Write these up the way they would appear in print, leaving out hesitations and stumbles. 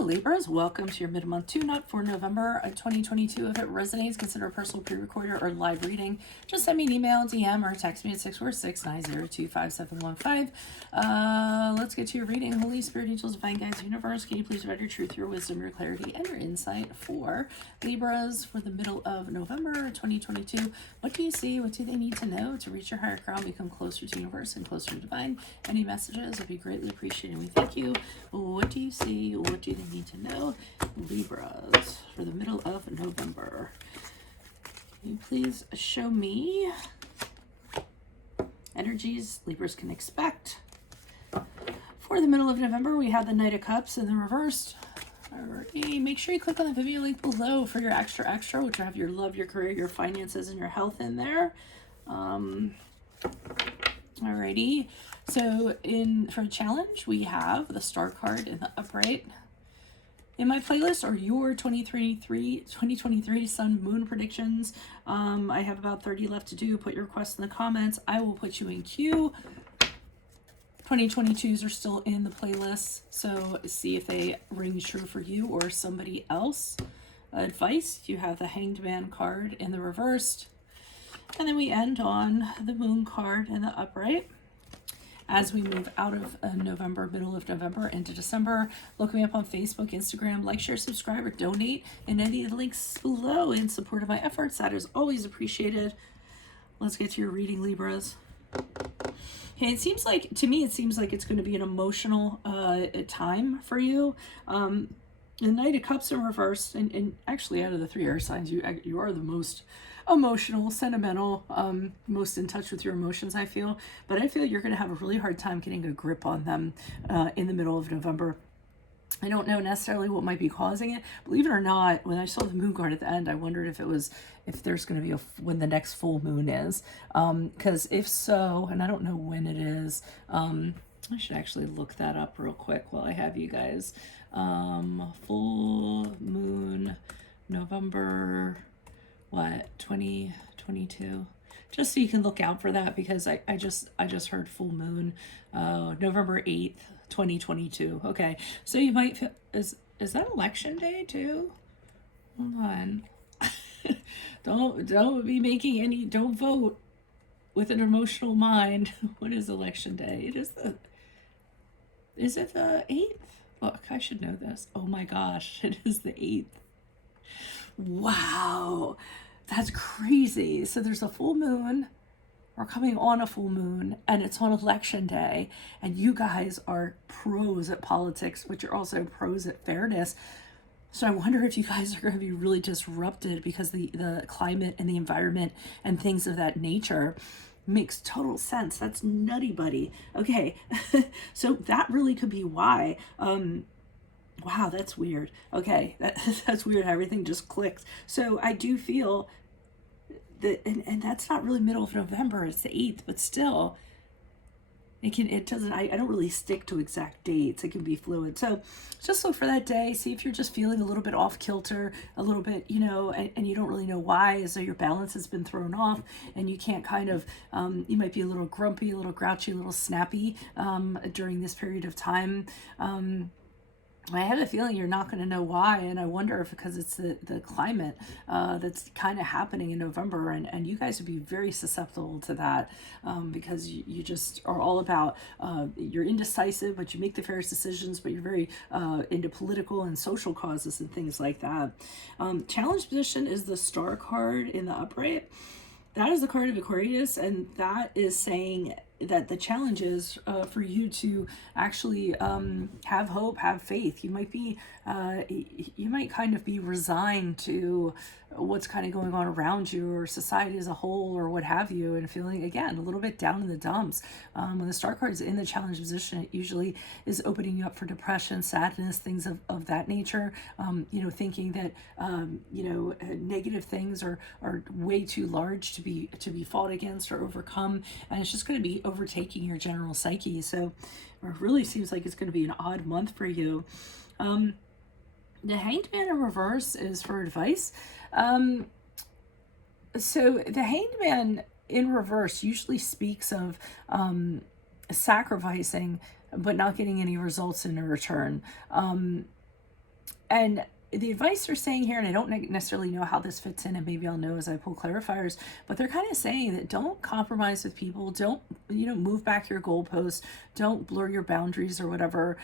Hello Libras, welcome to your mid-month tune-up for November 2022. If it resonates, consider a personal pre-recorder or live reading. Just send me an email, DM, or text me at 646-902-5715. Let's get to your reading. Holy Spirit, Angels, Divine Guides, Universe, can you please provide your truth, your wisdom, your clarity, and your insight for Libras for the middle of November 2022? What do you see? What do they need to know to reach your higher crown, become closer to Universe and closer to Divine? Any messages would be greatly appreciated. We thank you. What do you see? What do they need to know? Libras for the middle of November. Can you please show me energies Libras can expect for the middle of November? We have the Knight of Cups in the reversed. Alrighty, make sure you click on the video link below for your extra, which will have your love, your career, your finances, and your health in there. Alrighty, so for a challenge, we have the Star card in the upright. In my playlist are your 2023 Sun Moon predictions. I have about 30 left to do. Put your requests in the comments. I will put you in queue. 2022s are still in the playlist, so see if they ring true for you or somebody else. Advice, you have the Hanged Man card in the reversed. And then we end on the Moon card in the upright. As we move out of November, middle of November into December, look me up on Facebook, Instagram, like, share, subscribe, or donate in any of the links below in support of my efforts. That is always appreciated. Let's get to your reading, Libras. Okay, it seems like, to me, it seems like it's going to be an emotional time for you. The Knight of Cups in reverse, and actually out of the three air signs, you are the most emotional, sentimental, most in touch with your emotions, I feel. But I feel you're going to have a really hard time getting a grip on them in the middle of November. I don't know necessarily what might be causing it. Believe it or not, when I saw the moon card at the end, I wondered if there's going to be when the next full moon is. Because if so, and I don't know when it is, I should actually look that up real quick while I have you guys. Full moon, November, 2022. Just so you can look out for that, because I just heard full moon, November 8th, 2022. Okay, so you might feel, is that election day too? Hold on. don't be making any, don't vote with an emotional mind. What is election day? Is it the 8th? Look, I should know this. Oh my gosh, it is the 8th. Wow, that's crazy. So there's a full moon, we're coming on a full moon, and it's on election day, and you guys are pros at politics, but you're also pros at fairness. So I wonder if you guys are going to be really disrupted, because the climate and the environment and things of that nature makes total sense. That's nutty, buddy. Okay, so that really could be why. Wow, that's weird. Okay, that's weird. Everything just clicked. So I do feel that, and that's not really middle of November. It's the 8th, but still, it doesn't. I don't really stick to exact dates. It can be fluid. So just look for that day. See if you're just feeling a little bit off kilter, a little bit, and you don't really know why. So your balance has been thrown off, and you can't kind of. You might be a little grumpy, a little grouchy, a little snappy during this period of time. I have a feeling you're not going to know why, and I wonder if because it's the climate that's kind of happening in November, and you guys would be very susceptible to that, because you just are all about, you're indecisive, but you make the fairest decisions, but you're very into political and social causes and things like that. Challenge position is the Star card in the upright. That is the card of Aquarius, and that is saying that the challenge is for you to actually have hope, have faith. You might kind of be resigned to what's kind of going on around you, or society as a whole, or what have you, and feeling, again, a little bit down in the dumps. When the Star card is in the challenge position, it usually is opening you up for depression, sadness, things of that nature. Thinking that negative things are way too large to be fought against or overcome, and it's just going to be overtaking your general psyche. So it really seems like it's going to be an odd month for you. The Hanged Man in reverse is for advice. So the Hanged Man in reverse usually speaks of sacrificing but not getting any results in return. And the advice they're saying here, and I don't necessarily know how this fits in, and maybe I'll know as I pull clarifiers, but they're kind of saying that don't compromise with people, don't, move back your goalposts, don't blur your boundaries or whatever.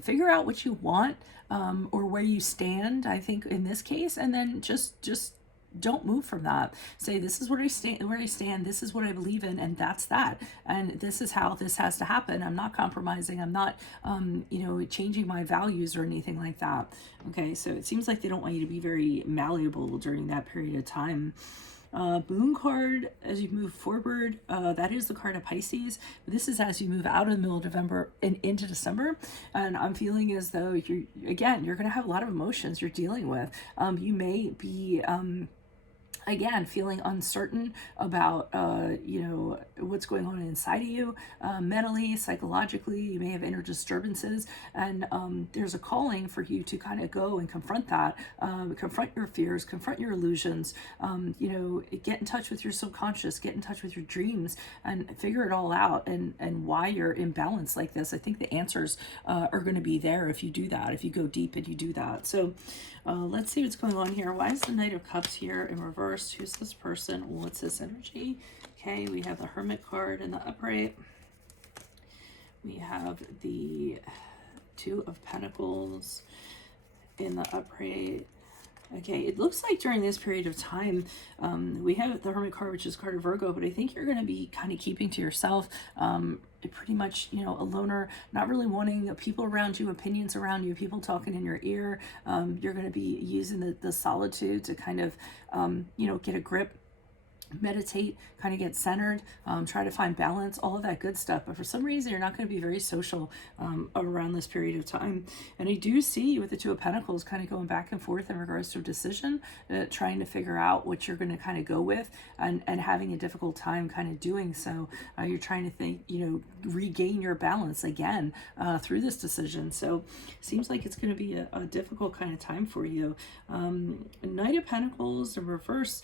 Figure out what you want, or where you stand, I think in this case, and then just don't move from that. Say, this is where I stand, this is what I believe in, and that's that. And this is how this has to happen. I'm not compromising. I'm not, changing my values or anything like that. Okay, so it seems like they don't want you to be very malleable during that period of time. Moon card, as you move forward, that is the card of Pisces. This is as you move out of the middle of November and into December. And I'm feeling as though you're going to have a lot of emotions you're dealing with. You may be, again, feeling uncertain about, what's going on inside of you, mentally, psychologically. You may have inner disturbances, and there's a calling for you to kind of go and confront that, confront your fears, confront your illusions, get in touch with your subconscious, get in touch with your dreams, and figure it all out, and why you're imbalanced like this. I think the answers are going to be there if you do that, if you go deep and you do that. So let's see what's going on here. Why is the Knight of Cups here in reverse? Who's this person? What's this energy? Okay, we have the Hermit card in the upright. We have the Two of Pentacles in the upright. Okay, it looks like during this period of time, we have the Hermit card, which is card of Virgo, but I think you're going to be kind of keeping to yourself, pretty much, a loner, not really wanting people around you, opinions around you, people talking in your ear. You're going to be using the solitude to kind of, get a grip, meditate, kind of get centered, try to find balance, all of that good stuff. But for some reason, you're not going to be very social around this period of time. And I do see you with the Two of Pentacles kind of going back and forth in regards to a decision, trying to figure out what you're going to kind of go with, and having a difficult time kind of doing so. You're trying to think, regain your balance again through this decision. So it seems like it's going to be a difficult kind of time for you. Knight of Pentacles in reverse.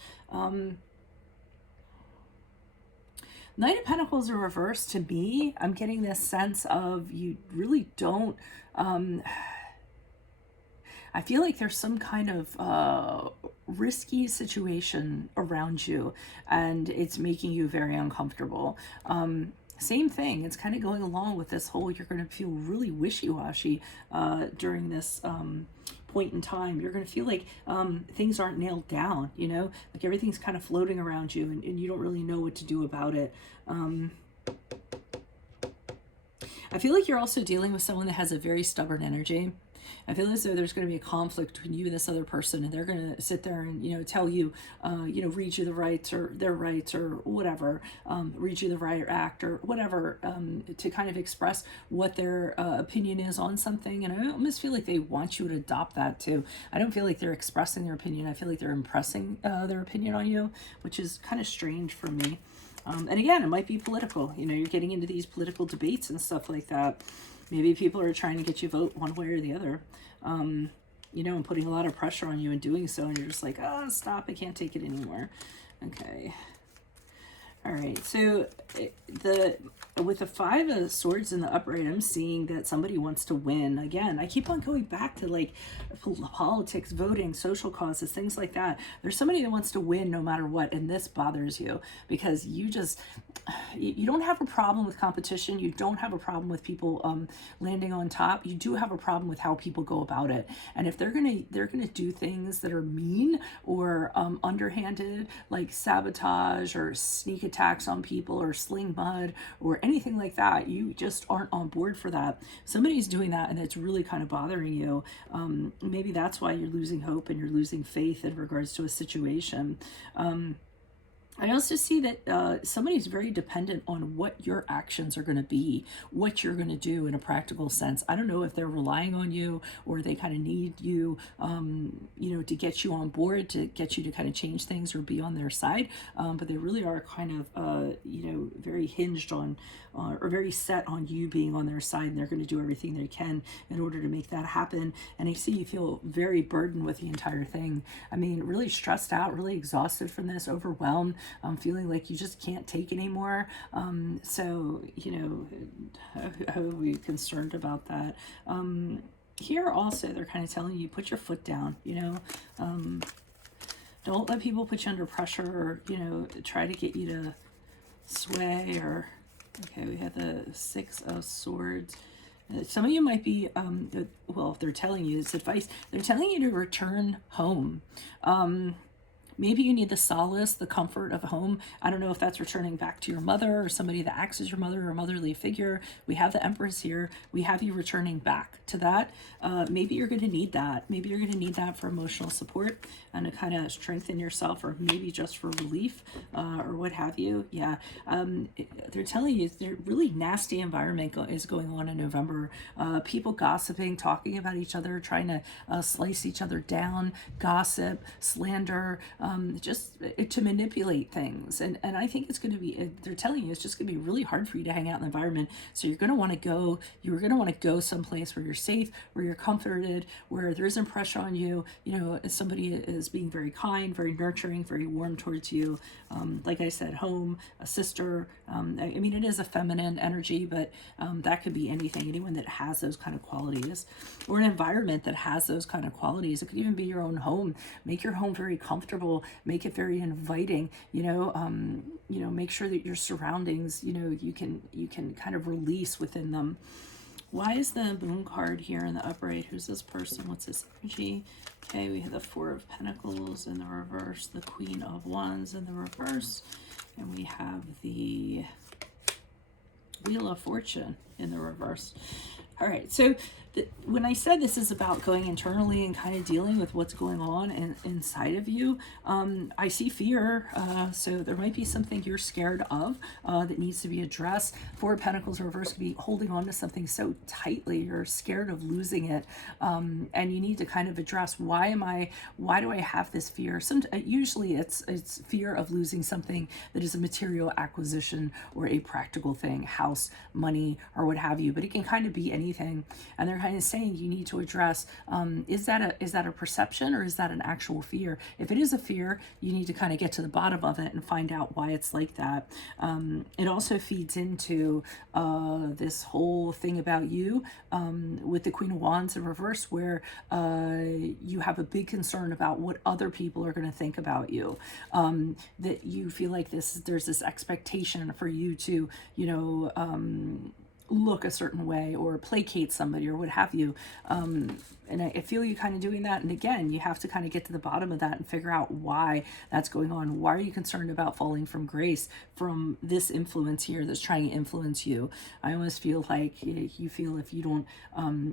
Knight of Pentacles in reverse, to me, I'm getting this sense of you really don't, I feel like there's some kind of risky situation around you, and it's making you very uncomfortable. Same thing, it's kind of going along with this whole, you're going to feel really wishy-washy during this point in time. You're going to feel like things aren't nailed down, like everything's kind of floating around you, and you don't really know what to do about it. I feel like you're also dealing with someone that has a very stubborn energy. I feel as though there's going to be a conflict between you and this other person, and they're going to sit there and, tell you, read you the rights or their rights or whatever, read you the right act or whatever, to kind of express what their opinion is on something. And I almost feel like they want you to adopt that too. I don't feel like they're expressing their opinion. I feel like they're impressing their opinion on you, which is kind of strange for me. And again, it might be political. You're getting into these political debates and stuff like that. Maybe people are trying to get you vote one way or the other, and putting a lot of pressure on you and doing so. And you're just like, oh, stop. I can't take it anymore. Okay. All right. So with the Five of Swords in the upright, I'm seeing that somebody wants to win. Again, I keep on going back to like politics, voting, social causes, things like that. There's somebody that wants to win no matter what, and this bothers you because you don't have a problem with competition. You don't have a problem with people landing on top. You do have a problem with how people go about it. And if they're gonna do things that are mean or underhanded, like sabotage or sneak attacks on people or sling mud or anything like that, you just aren't on board for that. Somebody's doing that and it's really kind of bothering you. Maybe that's why you're losing hope and you're losing faith in regards to a situation. I also see that somebody's very dependent on what your actions are going to be, what you're going to do in a practical sense. I don't know if they're relying on you or they kind of need you, to get you on board, to get you to kind of change things or be on their side. But they really are kind of, very hinged on or very set on you being on their side, and they're going to do everything they can in order to make that happen. And I see you feel very burdened with the entire thing. I mean, really stressed out, really exhausted from this, overwhelmed. Feeling like you just can't take anymore. So, I would be concerned about that. Here also, they're kind of telling you, put your foot down, you know. Don't let people put you under pressure or, you know, try to get you to sway or, okay, we have the Six of Swords. Some of you might be, well, they're telling you this advice. They're telling you to return home. Maybe you need the solace, the comfort of home. I don't know if that's returning back to your mother or somebody that acts as your mother or motherly figure. We have the Empress here. We have you returning back to that. Maybe you're going to need that. Maybe you're going to need that for emotional support and to kind of strengthen yourself, or maybe just for relief or what have you. Yeah. They're telling you there's a really nasty environment is going on in November. People gossiping, talking about each other, trying to slice each other down, gossip, slander, just to manipulate things. And I think it's going to be, they're telling you it's just going to be really hard for you to hang out in the environment. So you're going to want to go, you're going to want to go someplace where you're safe, where you're comforted, where there isn't pressure on you. You know, somebody is being very kind, very nurturing, very warm towards you. Like I said, home, a sister. I mean, it is a feminine energy, but that could be anything, anyone that has those kind of qualities, or an environment that has those kind of qualities. It could even be your own home. Make your home very comfortable, make it very inviting, you know, make sure that your surroundings, you know, you can kind of release within them. Why is the Moon card here in the upright? Who's this person? What's this energy? Okay, we have the Four of Pentacles in the reverse, the Queen of Wands in the reverse, and we have the Wheel of Fortune in the reverse. All right, so when I said this is about going internally and kind of dealing with what's going on inside of you, I see fear. So there might be something you're scared of that needs to be addressed. Four of Pentacles reverse could be holding on to something so tightly. You're scared of losing it. And you need to kind of address, why do I have this fear? Usually it's fear of losing something that is a material acquisition or a practical thing, house, money, or what have you. But it can kind of be anything. And they're kind of saying you need to address, is that a perception, or is that an actual fear? If it is a fear, you need to kind of get to the bottom of it and find out why it's like that. It also feeds into this whole thing about you with the Queen of Wands in reverse, where you have a big concern about what other people are going to think about you. That you feel like there's this expectation for you to, you know, look a certain way or placate somebody or what have you. And I feel you kind of doing that. And again, you have to kind of get to the bottom of that and figure out why that's going on. Why are you concerned about falling from grace from this influence here that's trying to influence you? I almost feel like you feel if you don't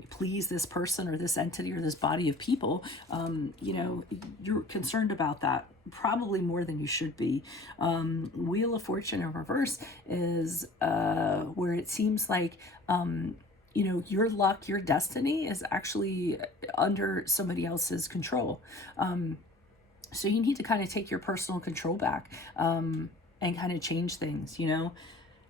please this person or this entity or this body of people, you know, you're concerned about that probably more than you should be. Wheel of Fortune in reverse is where it seems like you know, your luck, your destiny is actually under somebody else's control. So you need to kind of take your personal control back and kind of change things, you know.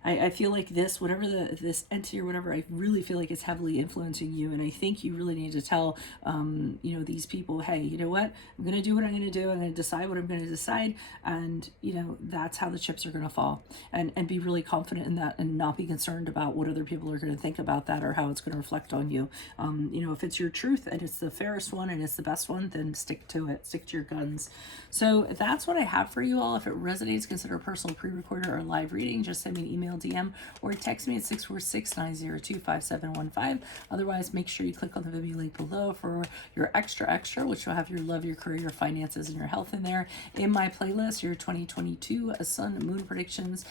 I feel like this, whatever this entity or whatever, I really feel like it's heavily influencing you. And I think you really need to tell, you know, these people, hey, you know what? I'm going to do what I'm going to do. I'm going to decide what I'm going to decide. And, you know, that's how the chips are going to fall. And be really confident in that and not be concerned about what other people are going to think about that or how it's going to reflect on you. You know, if it's your truth and it's the fairest one and it's the best one, then stick to it. Stick to your guns. So that's what I have for you all. If it resonates, consider a personal pre-recorder or live reading. Just send me an email, DM, or text me at 646-902-5715. Otherwise, make sure you click on the Vimeo link below for your extra, which will have your love, your career, your finances, and your health in there. In my playlist, your 2022 Sun and Moon predictions,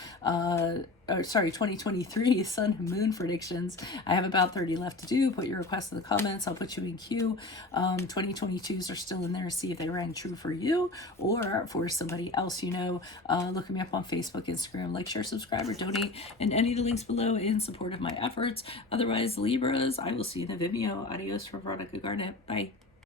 2023 Sun and Moon predictions. I have about 30 left to do. Put your requests in the comments. I'll put you in queue. 2022s are still in there. See if they rang true for you or for somebody else you know. Look me up on Facebook, Instagram, like, share, subscribe, or donate in any of the links below in support of my efforts. Otherwise, Libras, I will see you in the Vimeo. Adios from Veronica Garnet. Bye.